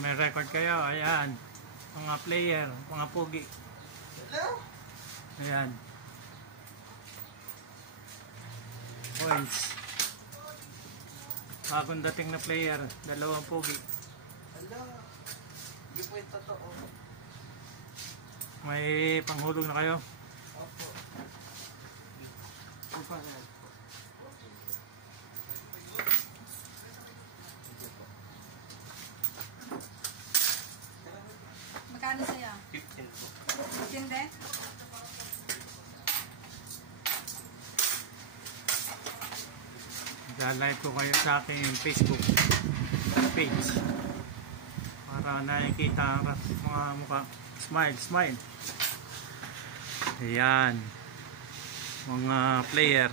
may record kayo. Ayan. Mga player, mga pogi. Ayan. Points. Bagong dating na player. Dalawang pogi. Hala. Hindi po yung totoo. May panghulog na kayo? Opo. Opo na. Magkano sa'yo? 15 po. 15 din? Live ko kayo sa aking Facebook page para nakikita ang mga mukha. Smile, smile. Ayan, mga player.